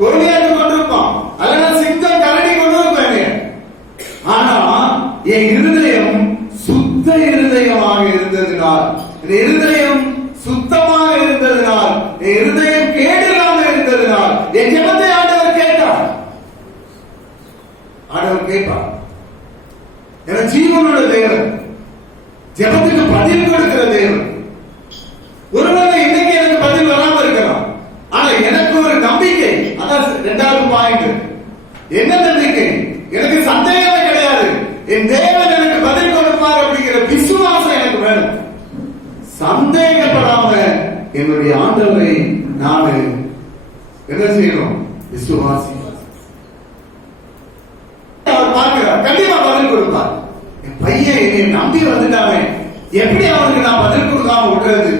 கோழியாட்டு கொண்டிருப்பான், அதெல்லாம் சிங்கம் கரடி கொண்டு இருப்பாங்க. ஆனா என் இருதயம் சுத்த இருதயமாக இருந்ததினால், என் இருதயம் சுத்தமாக இருந்ததினால், என் இருதயம் கேடில்லாம இருந்ததினால் என் ஜெபத்தை ஆண்டவர் கேட்டார். ஆண்டவர் கேட்பார். என் ஜீவனோட தேவன், ஜெபத்துக்கு பதில் கொடுக்கிற தேவன். ஒருவேளை இன்னைக்கு எனக்கு பதில் வராம இருக்கலாம், ஆனா எனக்கு ஒரு நம்பிக்கை. அதான் இரண்டாவது பாயிண்ட். என்ன நம்பிக்கை? எனக்கு சந்தேகமே கிடையாது, என் தேவன் எனக்கு பதில் கொடுப்பார் அப்படிங்கிற விசுவாசம் எனக்கு வேணும். சந்தேகப்படாம என்னுடைய ஆண்டவரை நான் என்ன செய்யணும்? விசுவாசி. அவர் பார்க்கிறார், கண்டிப்பா பதில் கொடுப்பார். என் பையன் என்னை நம்பி வந்துட்டாங்க, எப்படி அவனுக்கு நான் பதில் கொடுக்காம விடுறது?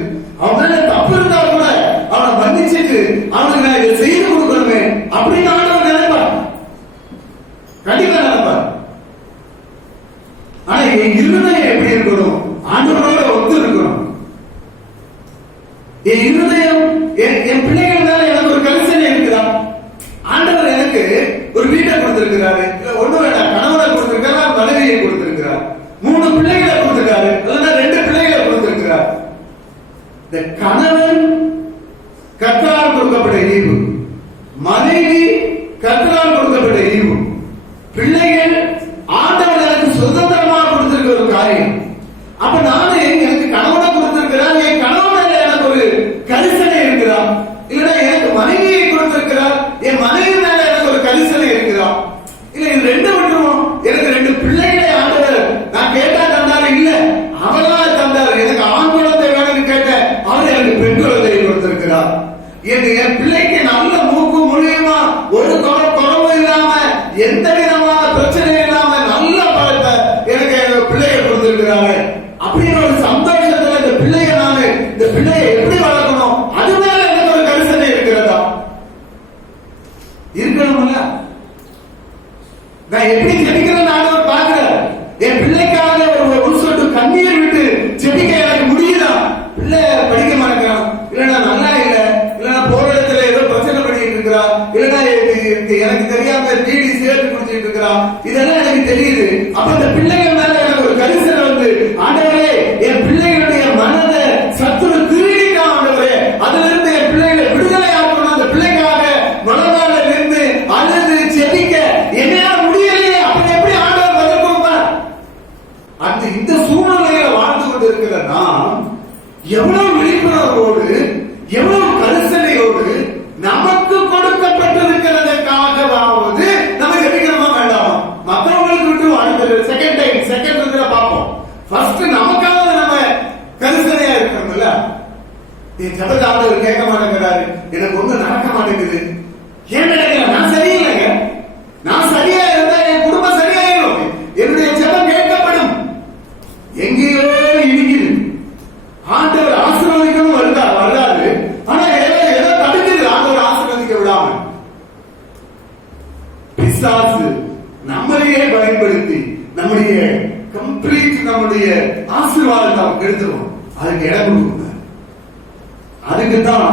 அவனால தப்பு இருந்தா கூட அவனை மன்னிச்சுட்டு அவனுக்கு நான் இதை செய்து கொடுக்கணுமே அப்படின்னு ஆண்டவர் நினைப்பார், கண்டிப்பா நினைப்பார். ஆனா என் இருதயம் எப்படி இருக்கணும்? ஆண்டவரோட ஒத்து இருக்கணும். என் இருதயம், என் பிள்ளைகள் மேல எனக்கு ஒரு கரிசனை இருக்குதா? ஆண்டவர் எனக்கு ஒரு வீட்டை கொடுத்திருக்கிறாரு, ஒண்ணு வேண்டாம், கணவனை கொடுத்திருக்கிறார், மனைவியை கொடுத்திருக்கிறார், 3 பிள்ளைகளை கொடுத்திருக்காரு, 2 பிள்ளைகளை கொடுத்திருக்கிறார். இந்த கணவன் கர்த்தரால் கொடுக்கப்பட்ட ஈவு, மனைவி கர்த்தரால் கொடுக்கப்பட்ட ஈவு, பிள்ளைகள் ஆண்டவர் எனக்கு சுதந்திரமாக கொடுத்திருக்கிற ஒரு காரியம். அப்ப நானு எனக்கு கணவனை கொடுத்திருக்கிறார், என் கணவன் எனக்கு ஒரு கரிசனை இருக்கிறார், இல்லைன்னா எனக்கு மனைவியை கொடுத்திருக்கிறார், என் மனைவி மேல எனக்கு ஒரு கரிசனை இருக்கிறார். இல்ல இது 2 விட்டுருவோம். எனக்கு 2 பிள்ளைகளை ஆண்டவர் நான் கேட்டா தந்தாரு, இல்ல அவரா தந்தாரு. எனக்கு ஆண் குழந்தை வேணும்னு கேட்டேன், அவர் எனக்கு பெண் குழந்தையை கொடுத்திருக்கிறார். என் பிள்ளைக்கு நல்ல மூக்கு மூலியமா ஒரு குறவு இல்லாம, எந்த விதமான பிரச்சனை இல்லாம நல்ல பழத்தை எனக்கு பிள்ளையை கொடுத்திருக்கிறாரு. அப்படின்னு ஒரு சந்தோஷத்துல இந்த பிள்ளைய நானு, இந்த பிள்ளையை எப்படி வளர்க்கணும், அது மேல எனக்கு ஒரு கரிசனை இருக்கிறதா? இருக்கணும்ல. நான் எப்படி ஜெபிக்கிறேன் ஆண்டவர் பார்க்கிறார். என் பிள்ளைக்காக ஒரு சொட்டு கண்ணீர் விட்டு ஜெபிக்க எனக்கு முடியுதா? பிள்ளை படிக்க மாட்டேங்கிறான், இல்லைன்னா நல்லா இல்ல, இல்லைன்னா போற இடத்துல ஏதோ பிரச்சனை பண்ணிட்டு இருக்கிறா, இல்லைன்னா எனக்கு தெரியாம பீடி சேர்த்து குடிச்சிட்டு இருக்கிறா, இதெல்லாம் எனக்கு தெரியுது. அப்ப இந்த பிள்ளைகள் மேல எனக்கு ஒரு கரிசனை வந்து, ஆண்டவரே என் பிள்ளைகளுடைய மனதை சத்துரு திருடிட்டான், ஆண்டவரே அதுல இருந்து என் பிள்ளைகளை விடுதலை ஆகணும். அந்த பிள்ளைக்காக மனதால இருந்து அழுது ஜெபிக்க என்னால முடியலையே, அப்ப எப்படி ஆண்டவர் பதில் கொடுப்பார்? அந்த இந்த சூழ்நிலையில வாழ்ந்து கொண்டு இருக்கிற நாம் எவ்வளவு விழிப்புணர்வோடு, எவ்வளவு கரிசனையோடு நமக்கு கொடுக்கப்பட்டிருக்கிறதுக்காகவாவது நம்ம ஜெபிக்கிறோமா வேண்டாமா? மற்றவங்களுக்கு விட்டு அடுத்த செகண்ட் இதுல பார்ப்போம். ஃபர்ஸ்ட் நமக்காக நம்ம கரிசனையா இருக்கணும்ல. என் ஜபத்தை ஆண்டவர் கேட்க மாட்டேங்கிறாரு, எனக்கு ஒண்ணு நடக்க மாட்டேங்குது. ஏன் நடக்கல? நான் சரியில்லைங்க. நான் சரியா இருந்தா என் குடும்பம் சரியாயிடும், என்னுடைய ஜபம் கேட்கப்படும். எங்கேயோ இடிக்குது, ஆண்டவர் ஆசீர்வதிக்கணும் வர்றாரு, ஆனா ஏதோ தடுக்குது ஆண்டவர் ஆசீர்வதிக்க விடாம. பிசாசு நம்மளையே பயன்படுத்தி நம்முடைய கம்ப்ளீட் நம்முடைய ஆசீர்வாதத்தை நாம் கெடுத்துருவோம். அதுக்கு இடம் கொடுக்கணும். அதுக்குதான்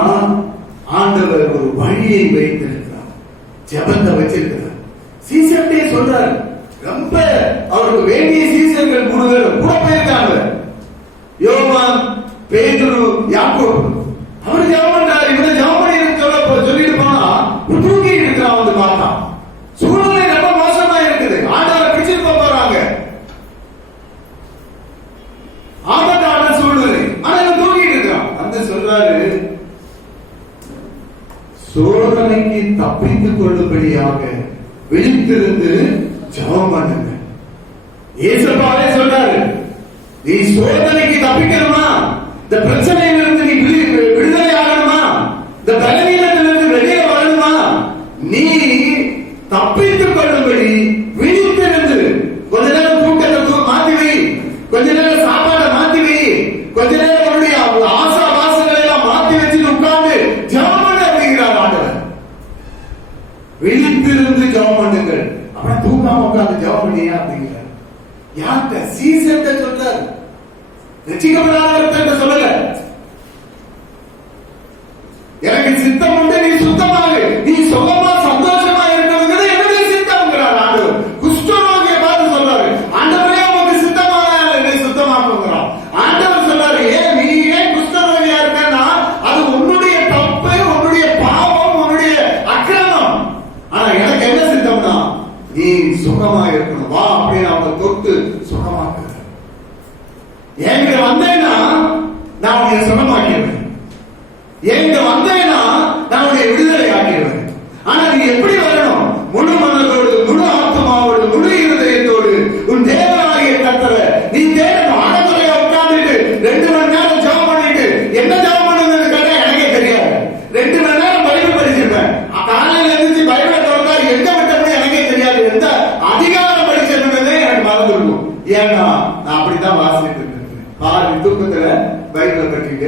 ஆண்டவர் ஒரு வழியை வைத்திருக்கிறார், ஜெபத்தை வச்சிருக்கிறார். சீசர்ட்டே சொல்றாரு, ரொம்ப அவருக்கு வேண்டிய சீசர்கள் 3 பேர் கூட போயிருக்காங்க. யோவான், பேதுரு, யாக்கோபு. அவர் ஜெபம் பண்றாரு, இவனை ஜெபம் பண்ணி சொல்லிட்டு போனா தூக்கிட்டு இருக்கிறான். வந்து பார்த்தா சூழ்நிலை ரொம்ப மோசமா இருக்குது, ஆண்டவரை பிடிச்சிட்டு போறாங்க, ஆபத்தான சூழ்நிலை. ஆனா இவன் தூக்கிட்டு இருக்கான். வந்து சொல்றாரு, சோதனைக்கு தப்பித்துக் கொள்ளும்படியாக விழித்திருந்து ஜெபம் பண்ணுங்க. இயேசுவே சொல்றாரு, நீ சோதனைக்கு தப்பிக்கணுமா, இந்த பிரச்சனையிலிருந்து நீ விடுதலை ஆகணுமா, இந்த பலவீனத்திலிருந்து வெளியே வரணுமா, நீ தப்பித்துக் கொள்ளும்படி விழித்திருந்து கொஞ்ச நேரம் தூக்கத்தை மாத்தி வை, கொஞ்ச நேரம் சாப்பாடை மாத்தி வை, கொஞ்ச நேரம் உன்னுடைய ஆசா வாசங்களை எல்லாம் மாத்தி வச்சுட்டு உட்கார்ந்து ஜெபம் பண்ண அப்படிங்கிறார் ஆண்டவர். விழித்திருந்து ஜெபம் பண்ணுங்கள். அப்புறம் தூக்காம உட்கார்ந்து ஜெபம் பண்ணியா அப்படிங்கிறார். யார்கிட்ட? சீசர்ட்ட சொல்றாரு, ரட்சிக்கப்படாதவர்கிட்ட சொல்லல. எனக்கு சித்தம் உண்டு, நீ சுத்தமாக, நீ சுகமா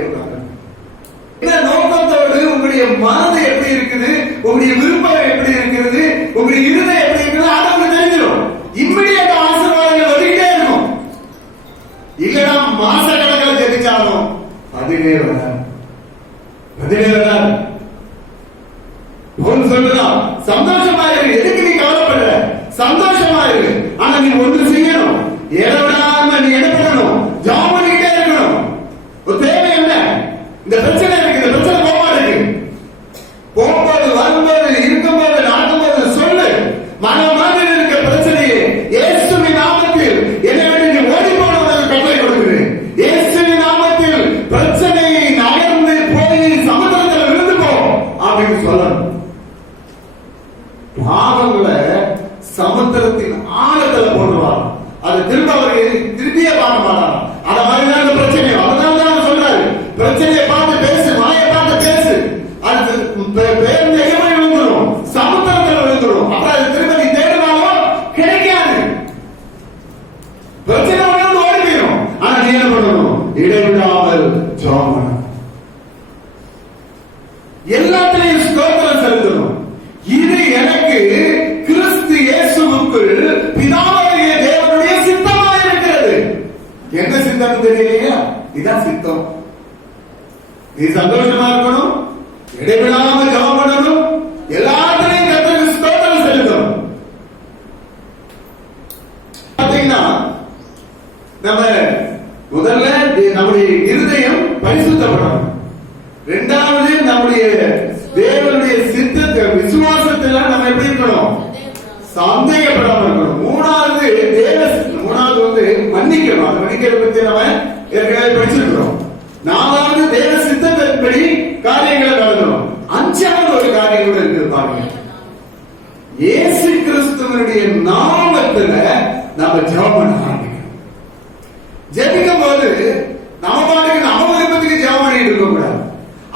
உட்கார்ந்து என்ன நோக்கத்தோடு உங்களுடைய மனது எப்படி இருக்குது, உங்களுடைய விருப்பம் எப்படி இருக்கிறது, உங்களுடைய இருதயம் எப்படி இருக்குது, அது உங்களுக்கு தெரிஞ்சிடும். இம்மிடியேட் ஆசீர்வாதங்கள் வந்துகிட்டே இருக்கும். இல்லைன்னா மாச கணக்கில் தெரிஞ்சாலும் பதிலே வராது. சொல்லுதான் சந்தோஷமா இருக்கு. எதுக்கு நீ கவலைப்படுற? சந்தோஷமா இருக்கு. ஆனா நீ ஒன்று செய்யணும். ஏழவிடாம நீ என்ன பண்ணணும்? ஜாம் பண்ணிக்கிட்டே இருக்கணும். ஒரு தேவை என்ன? இந்த பிரச்சனை இருக்கு, இந்த பிரச்சனை போக இருக்கு. போகும்போது, வரும்போது, இருக்கும்போது, நடக்கும்போது சொல்லு. மனமாக இருக்க பிரச்சனையை இயேசுவின் நாமத்தில் என்னை விட்டு நீ ஓடி போனவர்கள் கட்டளை கொடுக்கிறேன். இயேசுவின் நாமத்தில் பிரச்சனையை நகர்ந்து போய் சமுத்திரத்தில் விழுந்து போ அப்படின்னு சொல்லணும். பாவங்களை சமுத்திரத்தின் ஆழத்துல போடுவார். அது திரும்ப அவர்கள் திரும்பியே பார்க்க மாட்டாங்க. அத மாதிரிதான் இந்த பிரச்சனை. அதனாலதான் சொல்றாரு, பிரச்சனையை பார்த்து பேசு, மழையை பார்த்து பேசு. அது பேருந்து எங்கேயுமே விழுந்துடும், சமுத்திரத்தில் விழுந்துடும். அப்புறம் அது திரும்ப நீ தேடினாலும் கிடைக்காது. பிரச்சனை விழுந்து ஓடி போயிடும். ஆனா நீ என்ன பண்ணணும்? இடைவிடாமல் ஜெபம் பண்ணணும். எல்லாத்திலையும் ஸ்தோத்திரம் செலுத்தணும். இது எனக்கு கிறிஸ்து இயேசுவுக்குள் பிதாவாகிய தேவனுடைய சித்தமாக இருக்கிறது. என்ன சித்தம் தெரியலையா? இதான் சித்தம். நீ சந்தோஷமா இருக்கணும், இடைவிடாம ஜெபம் பண்ணணும், எல்லாத்திலையும் கர்த்தருக்கு ஸ்தோத்திரம் செலுத்தணும். பாத்தீங்கன்னா நம்ம முதல்ல நம்முடைய இருதயம் பரிசுத்தப்படணும். இரண்டாவது நம்முடைய தேவனுடைய சித்தத்தை விசுவாசத்துல நம்ம எப்படி இருக்கணும்? சந்தேகப்படாம இருக்கணும். மூணாவது வந்து மன்னிக்கணும். அந்த மன்னிக்கிறத பத்தி நம்ம ஏற்கனவே படிச்சிருக்கிறோம். நாலாவது தேவ சித்தத்தின்படி காரியங்களை நடத்தணும். அஞ்சாவது ஒரு காரியம் கூட இருக்கு பாருங்க. இயேசு கிறிஸ்துவனுடைய நாமத்துல நம்ம ஜெபம் பண்ண ஆரம்பிக்கணும். ஜெபிக்கும் போது நம்ம பாட்டுக்கு நம்ம விருப்பத்துக்கு ஜெபம் பண்ணிட்டு இருக்க கூடாது.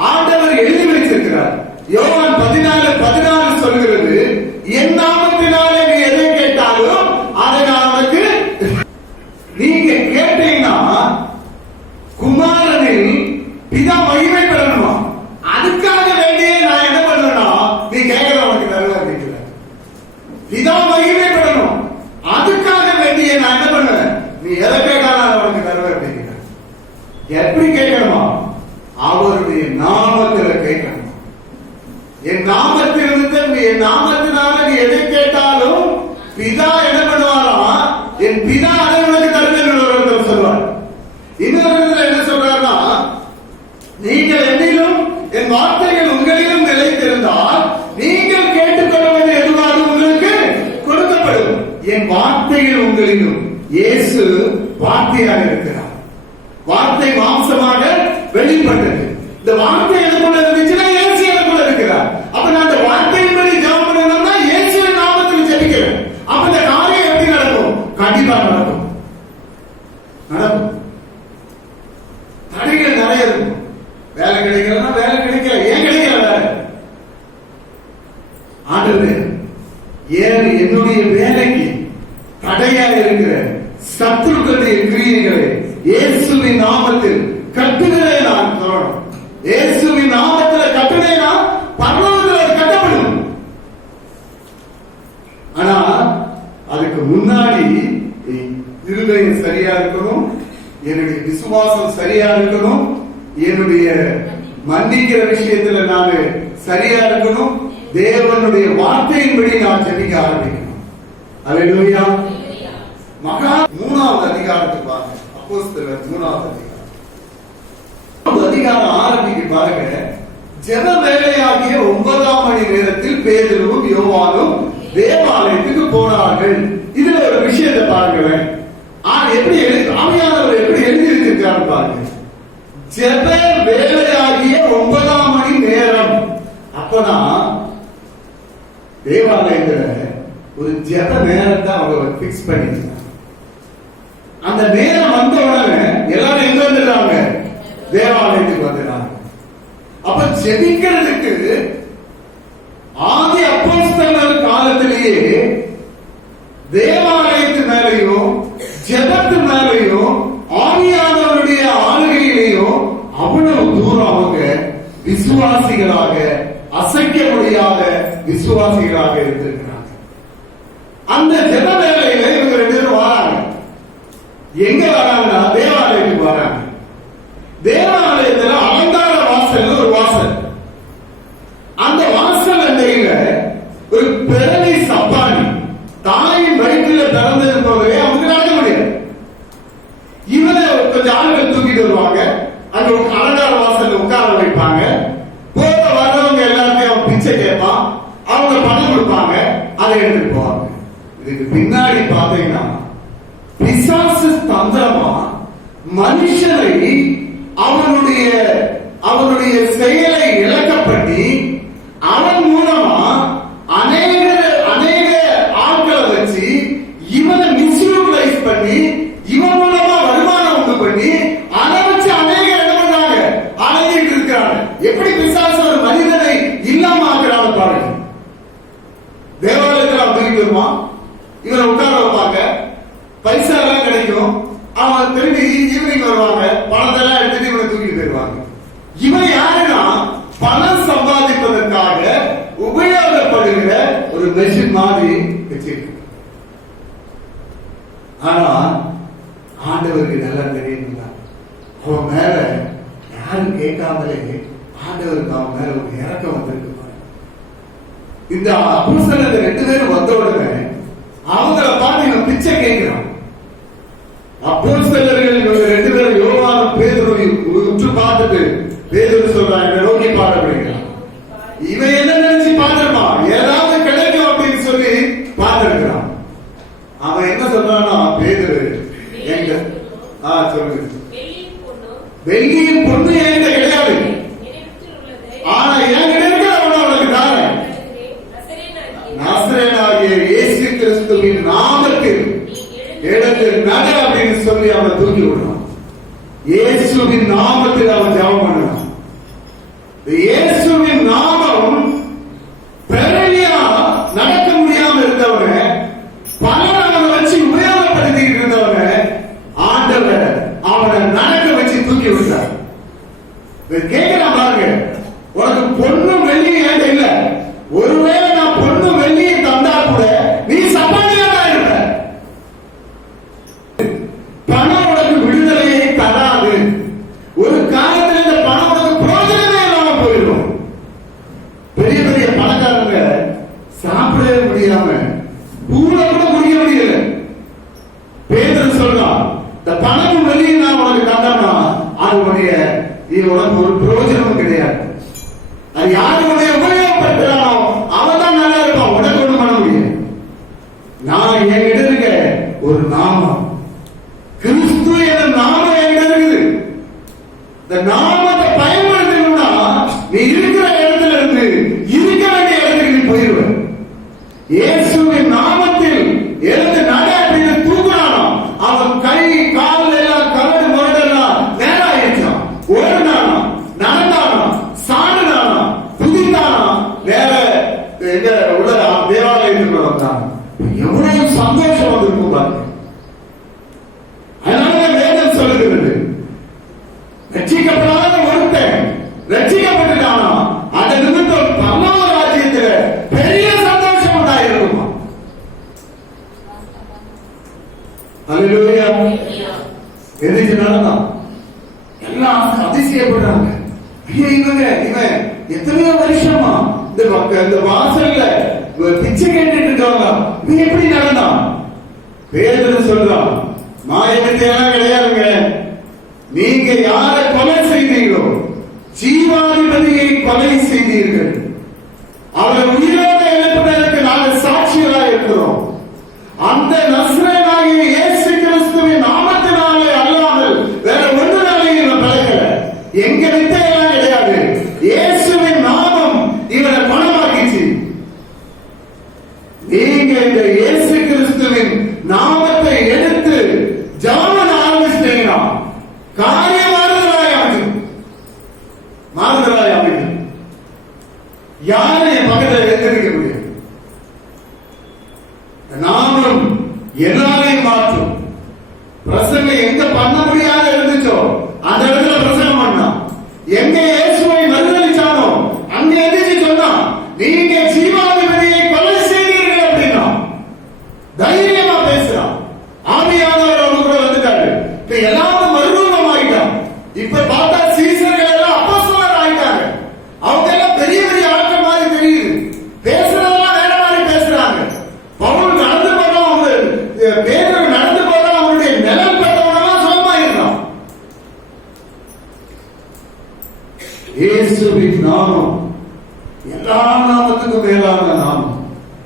ஆண்டவர் எழுதி வைத்திருக்கிறார். யோவான் 14:16 சொல்கிறது, என் நாமத்தினாலே நீ எதை கேட்டாலும் அதை நான் உனக்கு. நீங்க கேட்டீங்கன்னா குமாரனில் பிதா மகிமை பெறணுமா? அதுக்காக வேண்டிய நான் என்ன பண்ணுவேன்னா, நீ கேட்கிற உனக்கு தருவேன் கேட்கிற. பிதா மகிமை பெறணும், அதுக்காக வேண்டிய நான் என்ன பண்ணுவேன்? நீ எதை கேட்டாலும் உனக்கு தருவேன் கேட்கிற. எப்படி கேட்கணுமா? அவருடைய நாமத்துல கேட்கணும். என் நாமத்திலிருந்து, என் நாமத்தினால நீ எதை கேட்டாலும் பிதா என்ன பண்ணுவாரா? என் பிதா அதை உனக்கு தருவேன் சொல்வார். இன்னொரு என்ன சொல்றாருன்னா, நீங்கள் என்னிலும் என் வார்த்தைகள் உங்களிலும் நிலைத்திருந்தால் நீங்கள் கேட்டுக்கொள்வது எதுவாக உங்களுக்கு கொடுக்கப்படும். என் வார்த்தைகள் உங்களிலும். இயேசு வார்த்தையாக இருக்கிறார். வார்த்தை மாம்சமாக வெளிப்பட்டது. இந்த வார்த்தை எனக்குள்ள இருந்துச்சுன்னா இயேசு எனக்குள்ள இருக்கிறார். அப்ப நான் அந்த வார்த்தையின்படி ஜெபம் பண்ணணும்னா இயேசுவின் நாமத்தில் ஜெபிக்கிறேன். அப்ப இந்த காரியம் எப்படி நடக்கும்? கண்டிப்பா நடக்கும். தடைகள் நிறைய இருக்கும். வேலை கிடைக்கலன்னா வேலை கிடைக்கல. ஏன் கிடைக்கல வேலை? ஆண்டவரே, ஏன் என்னுடைய வேலைக்கு தடையா இருக்கிற சத்துருக்களுடைய கிரியைகளை இயேசுவின் நாமத்தில் கட்டுகிறேன். நான் சொல்லணும், இயேசுவின் நாமத்தில் கட்டுனேனா பரலோகத்தில் அது கட்டப்படும். ஆனா அதுக்கு முன்னாடி இருதயம் சரியா இருக்கணும், என்னுடைய விசுவாசம் சரியா இருக்கணும், என்னுடைய மன்னிக்கிற விஷயத்துல நான் சரியா இருக்கணும், தேவனுடைய வார்த்தையின்படி நான் ஜெபிக்க ஆரம்பிக்கணும். அல்லேலூயா. மகா 3வது அதிகாரத்துக்கு பாருங்க. அப்போஸ்தலர் 3வது அதிகாரம் ஆரம்பிக்க பாருங்க. ஜெப வேளையாகிய 9ஆம் மணி நேரத்தில் பேதுருவும் யோவானும் தேவாலயத்துக்கு போனார்கள். இதுல ஒரு விஷயத்தை பாருங்களேன். எப்படி ஆவியானவர் எப்படி எழுதி வச்சிருக்காரு பாருங்க. ஜெப வேளையாகிய 9ஆம் மணி நேரம். அப்பதான் தேவாலயத்துல ஒரு ஜெப நேரத்தை அவங்க பிக்ஸ் பண்ணிருக்காங்க. அந்த நேரம் வந்த உடனே எல்லாரும் எங்க வந்துடுறாங்க? தேவாலயத்துக்கு வந்துடுறாங்க. அப்ப ஜெபிக்கிறதுக்கு ஆதி அப்போஸ்தலர் காலத்திலேயே தேவாலயத்து மேலையும் ஜெபத்து மேலையும் ஆவியானவருடைய ஆளுகையிலையும் அவ்வளவு விசுவாசிகளாக, அசைக்க முடியாத விசுவாசிகளாக இருந்திருக்கிறாங்க. அந்த ஜெப வேளையில இவங்க 2 பேரும் வராங்க. எங்க வராங்கன்னா தேவாலயத்துக்கு வராங்க. தேவாலயத்துல அலங்கார வாசல் ஒரு வாசல். அந்த வாசல் அண்டையில ஒரு பிறவி சப்பானி தாயின் வயிற்றில பிறந்தது போலவே அவங்க நடக்க முடியாது. இவனை கொஞ்சம் ஆளுகள் தூக்கிட்டு வருவாங்க. அங்க அலங்கார வாசல் உட்கார வைப்பாங்க. போற வர்றவங்க எல்லாத்தையும் பிச்சை கேட்பான். அவங்க பணம் கொடுப்பாங்க, அதை எடுத்துட்டு போவாங்க. இதுக்கு பின்னாடி பாத்தீங்கன்னா பிசாசு தந்திரமா மனுஷனை அவனுடைய செயலை இழக்கப்பட்டு அவன் மூலமா அநேக ஆட்களை வச்சு இவனை மிஸ்யூட்டிலைஸ் பண்ணி இவன் மூலமா வருமானம் உண்டு பண்ணி அதை வச்சு அநேக இடம்னாங்க அழகிட்டு இருக்கிறாங்க. எப்படி பிசாசு ஒரு மனிதனை இல்லாம ஆக்குறாங்க பாருங்க. தேவாலயத்தில் தூக்கிட்டு வருமா, இவரை உட்கார வைப்பாங்க, பைசா எல்லாம் கிடைக்கும். அவன் திரும்பி ஈவினிங் வருவாங்க, பணத்தை எல்லாம் எடுத்துட்டு இவனை தூக்கிட்டு போயிருவாங்க. இவன் யாருன்னா பணம் சம்பாதிப்பதற்காக உபயோகப்படுகிற ஒரு மெஷின் மாதிரி வச்சிருக்கு. ஆனா ஆண்டவருக்கு நல்லா தெரியும், அவன் மேல யாரும் கேட்காமலே ஆண்டவருக்கு அவன் மேல ஒரு இறக்கம் வந்திருக்கு. இந்த அப்போஸ்தலர் 2 பேரும் வந்த உடனே அவங்கள பார்த்து இவன் பிச்சை கேட்கிறான். அப்போஸ்தலர்கள் இவங்க 2 பேரும் யோவானும் பேதுருவையும் உற்று பார்த்துட்டு பேதுரு சொல்றான், இவனை நோக்கி பார்க்கப்படுகிறான். இவன் என்ன நினைச்சு பார்த்திருப்பான், ஏதாவது கிடைக்கும் அப்படின்னு சொல்லி பார்த்திருக்கிறான். அவன் என்ன சொல்றான்னா, பேதுரு எங்க சொல்லுங்க, வெள்ளியின் பொண்ணு என்கிட்ட கிடையாது, ஆனா என்கிட்ட இருக்கிறவன அவனுக்கு தாரேன். நசரேயனாகிய இயேசு கிறிஸ்துவின் நாமத்தில் எழுந்து நட அப்படின்னு சொல்லி அவனை தூக்கி விடுறான். இயேசுவின் நாமத்தில் அவன் ஜெபம் பண்ணுவான். இயேசுவின் நாமம் பிறவியா நடக்க முடியாம இருந்தவங்க, பலன் அவனை வச்சு உபயோகப்படுத்திட்டு இருந்தவங்க, ஆண்டவர் அவனை நடக்க வச்சு தூக்கி விட்டார். கேட்கலாம் பாருங்க, உனக்கு பொண்ணும் வெள்ளியும் ஏன் இல்ல, ஒருவேளை நான் பொண்ணும் வெள்ளியும் தந்தா கூட நீ சப்பானியா தான் இருப்ப. பணம் உனக்கு விடுதலையை தராது. ஒரு காலத்தில் இந்த பணம் உனக்கு பிரோஜனமே இல்லாம போயிடும். பெரிய பெரிய பணக்காரங்க சாப்பிடவே முடியாம கூட முடிய முடியல. பேதுரு சொல்றான், இந்த பணமும் வெளியே நான் உனக்கு தந்தா அது உனக்கு ஒரு பிரயோஜனமும் கிடையாது. அது யாரு உடைய உபயோகப்படுத்துறானோ அவன் தான் நல்லா இருப்பான், உனக்கு ஒண்ணு பண்ண முடியும். நான் என்கிட்ட இருக்க ஒரு நாமம், கிறிஸ்து என்ற நாமம் என்கிட்ட இருக்குது. இந்த நாமத்தை பயன்படுத்தணும்னா நீ இருக்கிற இடத்துல இருந்து இருக்க வேண்டிய இடத்துக்கு நீ போயிருவ. இயேசுவின் நாமத்தில் எழுந்து நட அப்படின்னு தூக்குறானோ அவன் கை கால் எல்லாம் கவடு முரடெல்லாம் நேரம் ஆயிடுச்சான். ஓடுனானோ, நடந்தானோ, சாடுனானோ, புதிந்தானோ, வேற எங்க உள்ள தேவாலயத்துக்குள்ள வந்தானோ, எவ்வளவு சந்தோஷம் வந்திருக்கும் பாருங்க. அதனால வேதம் சொல்லுகிறது, ரட்சிக்கப்படாத ஒருத்தன் ரட்சிக்கப்பட்டுட்டானோ அந்த நிமித்தம் பரலோக ராஜ்யத்தில் பெரிய சந்தோஷம் உண்டாயிருக்குமா. அல்லேலூயா. எதிர்த்து நடந்தான் எல்லாம் அதிசயப்படுறாங்க. இவன் எத்தனையோ வருஷமா இந்த வாசல்ல பிச்சை கேட்டுட்டு இருக்காங்க, இவன் எப்படி நடந்தான்? பேதுரு சொல்றான், மாயவித்தையெல்லாம் கிடையாதுங்க. நீங்க யாரை கொலை செய்தீங்களோ, ஜீவாதிபதியை கொலை செய்தீர்கள். அவர் உயிரோட எழுப்புவதற்கு நாங்கள் சாட்சிகளாக இருக்கிறோம். அந்த நசரேயனாகிய இயேசு கிறிஸ்துவின் நாமத்தினாலே அல்லாமல் வேற ஒன்றுனாலையும் இவன் பிழைக்கல. எங்க வித்தையெல்லாம் கிடையாது. இயேசுவின் நாமம் இவனை பணமாக்கிச்சு. நீங்க இந்த இயேசு கிறிஸ்துவின் நாமத்தை எடுத்து ஜாமன் ஆரம்பிச்சிட்டீங்கன்னா காரியம் மாறுதலாய் அமைக்கும். யாரும் என் பக்கத்தில் எடுத்திருக்க முடியாது. நாமும் எல்லாரையும் மாற்றும். பிரசங்கம் எங்க பண்ண முடியாத இருந்துச்சோ அந்த இடத்துல பிரசங்கம் பண்ணா, எங்க இயேசுவை மறுதளிச்சானோ நீங்க ஜீவாதிபதியை கொலை செய்தீர்கள் அப்படின்னா தைரியமா பேசுறான். ஆவியானவர் அவங்க கூட வந்துட்டாரு. இப்ப எல்லாரும் மறுரூபம் ஆயிட்டான். இப்ப பார்த்தா சீசர்கள் எல்லாம் அப்போஸ்தலர் ஆயிட்டாங்க. அவங்க எல்லாம் பெரிய பெரிய ஆட்கள் மாதிரி தெரியுது. பேசுறதெல்லாம் வேற மாதிரி பேசுறாங்க. பவுல் நடந்து போறோம், அவங்க பேர் நடந்து போறோம், அவங்களுடைய நிழல் பட்டவனெல்லாம் சுகமாயிருந்தான். இயேசுவின் நாமம் எல்லா நாமத்துக்கும் மேலான நாமம்.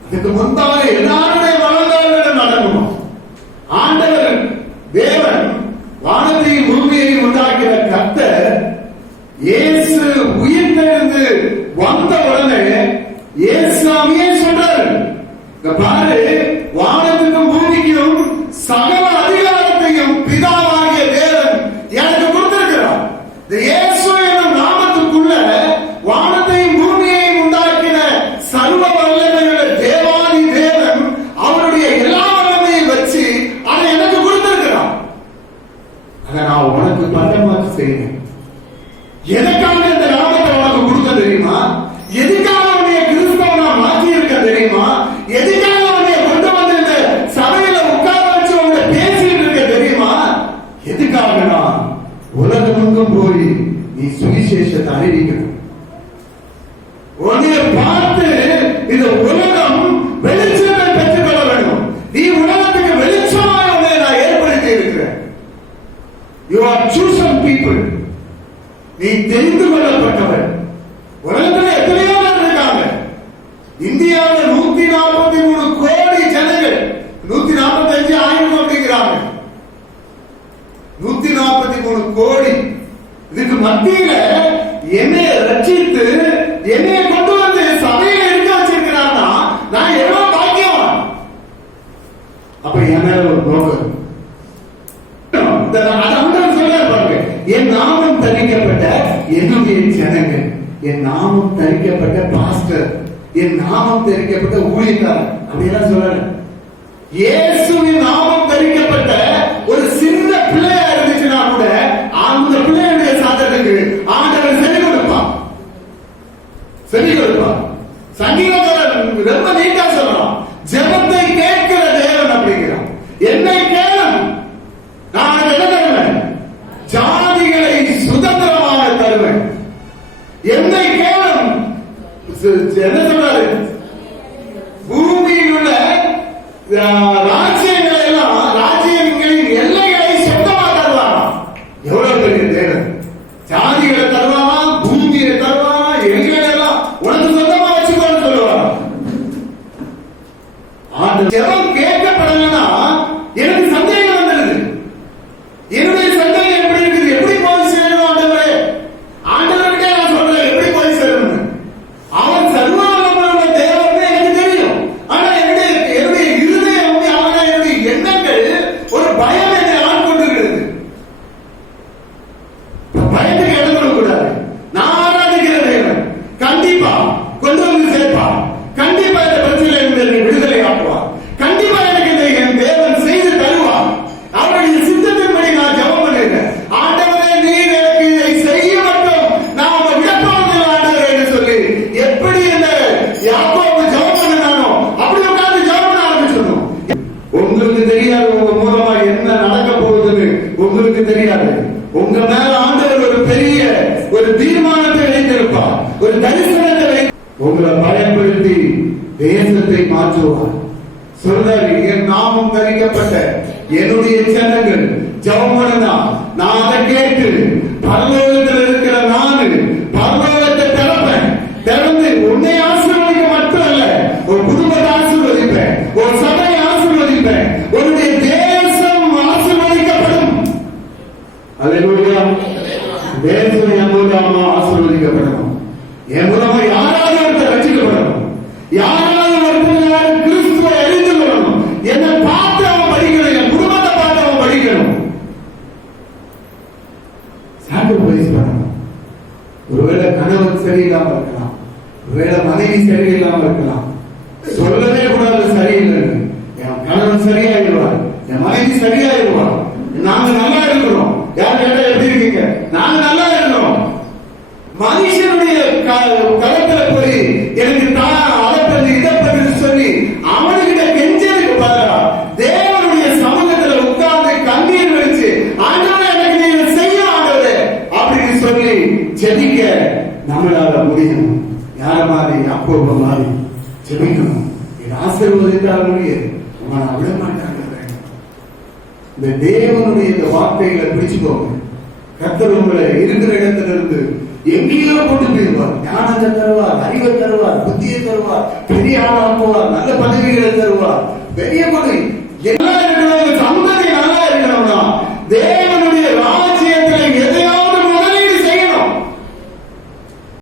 அதுக்கு முன்பாக எல்லாருடைய வளர்ந்தார்கள் நடக்கணும். ஆண்டவர் தேவன் வானத்தையும் பூமியையும் உண்டாக்கிற கர்த்தர் இயேசு உயிர்த்தெழுந்து வந்த உடனே இயேசுவே சொல்றாரு, பாரு, வானத்துக்கும் பூமிக்கும் சகல அதிகாரத்தையும் பிதாவாகிய தேவன் எனக்கு கொடுத்திருக்கிறார். இந்த இயேசு என்னும் நாமத்துக்குள்ள வானத்தையும் பூமியையும் உண்டாக்கின சர்வ வல்லமையுள்ள தேவாதி தேவன் அவருடைய எல்லா வல்லமையும் வச்சு அதை எனக்கு கொடுத்திருக்கிறான். அதை நான் உனக்கு பட்டமாச்சு செய்யணும். எதற்காக இந்த நாமத்தை உனக்கு கொடுக்க தெரியுமா? எதுக்காக உன்னைய கிறிஸ்தவனா மாற்றி இருக்க தெரியுமா? எதுக்காக உன்னைய கொண்டு வந்து இந்த சபையில உட்கார வச்சு உங்களை பேசிட்டு இருக்க தெரியுமா? எதுக்காகனா உலகமெங்கும் போய் நீ சுவிசேஷத்தை அறிவிக்கணும். உன்னைய பார்த்து இந்த உலகம் வெளிச்சத்தை பெற்றுக்கொள்ள வேண்டும். நீ உலகத்துக்கு வெளிச்சமாக உன்னை நான் ஏற்படுத்தி இருக்கிறேன். You are chosen people. நீ தெரிந்து கொள்ளப்பட்டவர். உலகத்தில் எத்தனையோ பேர் இருக்காங்க. இந்தியாவில் 143 கோடி ஜனங்கள், 145 ஆயிரம் அப்படிங்கிறாங்க. 143 கோடி. இதுக்கு மத்தியில என்னைய ரட்சித்து என்னைய கொண்டு வந்து சபையில இருக்க வச்சிருக்கிறான்னா நான் எவ்வளவு பாக்கியவான். அப்ப என் மேல ஒரு நோக்கம். என் நாமம் தரிக்கப்பட்ட என்னுடைய ஜனங்கள், என் நாமம் தரிக்கப்பட்ட பாஸ்டர், என் நாமம் தரிக்கப்பட்ட ஊழியக்காரர் அப்படியெல்லாம் சொல்லல. இயேசுவின் நாமம் தரிக்கப்பட்ட ஒரு சின்ன பிள்ளையா இருந்துச்சுன்னா கூட அந்த பிள்ளையுடைய சாதத்துக்கு ஆண்டவர் செவி கொடுப்பான். செவி கொடுப்பான். சங்கீதக்காரன் ரொம்ப நீட்டா சொல்லலாம், ஜெபத்தை கேட்கிற தேவன் அப்படிங்கிறான். என்னை கேளும், நான் என்ன தருவேன்? ஜாதிகளை சுதந்திரமாக தருவேன். என்னை கேளும். என்ன சொல்றாரு? பூமியில் உள்ள ராஜ்யங்களை எல்லாம், ராஜ்யங்களின் எல்லைகளை சொந்தமா தருவாரா. எவ்வளவு பெரிய தேவன்! ஜாதிகளை தருவாரா, பூமியை தருவாரா, எல்லைகளை எல்லாம் உனக்கு சொந்தமா வச்சுக்கோன்னு சொல்லுவாரா. ஜெபம் கேட்கப்படலன்னா எனக்கு சந்தேகம் வந்துடுது. என்னுடைய சந்தேகம் எப்படி இருக்குது? எப்படி போய் சேரணும் ஆண்டவரே? ஆண்டவர்கிட்ட நான் சொல்றேன் எப்படி போய் சேரணும். அவன் சர்வவல்லமையுள்ள தேவன் எனக்கு தெரியும். ஆனா என்னுடைய இருதயம், அவன என்னுடைய எண்ணங்கள் ஒரு பயம் என்னை ஆட்கொண்டிருக்கிறது. பயத்துக்கு இடம் கொடுக்கக்கூடாது. நான் ஆராதிக்கிற தேவன் கண்டிப்பா கொண்டு வந்து சேர்ப்பான். கண்டிப்பா இந்த பிரச்சனையில இருந்து என்னை விடுதலை ஆக்குவான். கண்டிப்பா எனக்கு இந்த என் தேவன் செய்து தருவான். அவருடைய சித்தத்தின்படி நான் ஜெபம் பண்ணிருக்கேன். ஆண்டவரே, நீர் எனக்கு இதை செய்ய மட்டும் நான் உங்க விடப்போவதில்லை ஆண்டவரே என்று சொல்லி எப்படி இந்த யாக்கோபு ஜெபம் பண்ணினானோ அப்படி உட்கார்ந்து ஜெபம் பண்ண ஆரம்பிச்சிடணும். உங்களுக்கு தெரியாது உங்க மூலமா என்ன நடக்க போகுதுன்னு. உங்களுக்கு தெரியாது. உங்க மேல ஆண்டவர் ஒரு பெரிய ஒரு தீர்மானத்தை வைத்திருப்பார், ஒரு தரிசனத்தை உங்களை பயன்படுத்தி தேசத்தை மாற்றுவார். சொல்றாரு, என் நாமம் தரிக்கப்பட்ட என்னுடைய ஜனங்கள் ஜெபம் பண்ணா நான் அதை கேட்டு பரலோகத்தில் இருக்கிற நானு பரலோகத்தை திறப்பேன். திறந்து உன்னை ஆசீர்வதிக்க மட்டும் அல்ல, ஒரு குடும்பத்தை ஆசீர்வதிப்பேன், ஒரு சபையை ஆசீர்வதிப்பேன், உன்னுடைய தேசம் ஆசீர்வதிக்கப்படும். அல்லேலூயா. தேசம் என் மூலமா ஆசீர்வதிக்கப்படணும். என் மூலமா யாராவது ஒருத்தர் ரட்சிக்கப்படணும். யாராவது ஒருத்தர் கிறிஸ்துவை அறிந்து கொள்ளணும். என்னை பார்த்து அவன் படிக்கணும், என் குடும்பத்தை பார்த்து அவன் படிக்கணும். சாக்ரிஃபைஸ் பண்ணணும். யார மாதிரி யாக்கோப மாதிரி ஜெபிக்கணும். என் ஆசீர்வதித்தால் முடியாது உங்களை விட மாட்டாங்க. இந்த தேவனுடைய இந்த வார்த்தைகளை பிடிச்சுக்கோங்க. கர்த்தர் உங்களை இருக்கிற இடத்துல இருந்து எங்கேயோ கொண்டு போயிருவார். ஞானத்தை தருவார், அறிவை தருவார், புத்தியை தருவார், பெரிய ஆளாக்குவார், நல்ல பதவிகளை தருவார், பெரிய பதவி எல்லா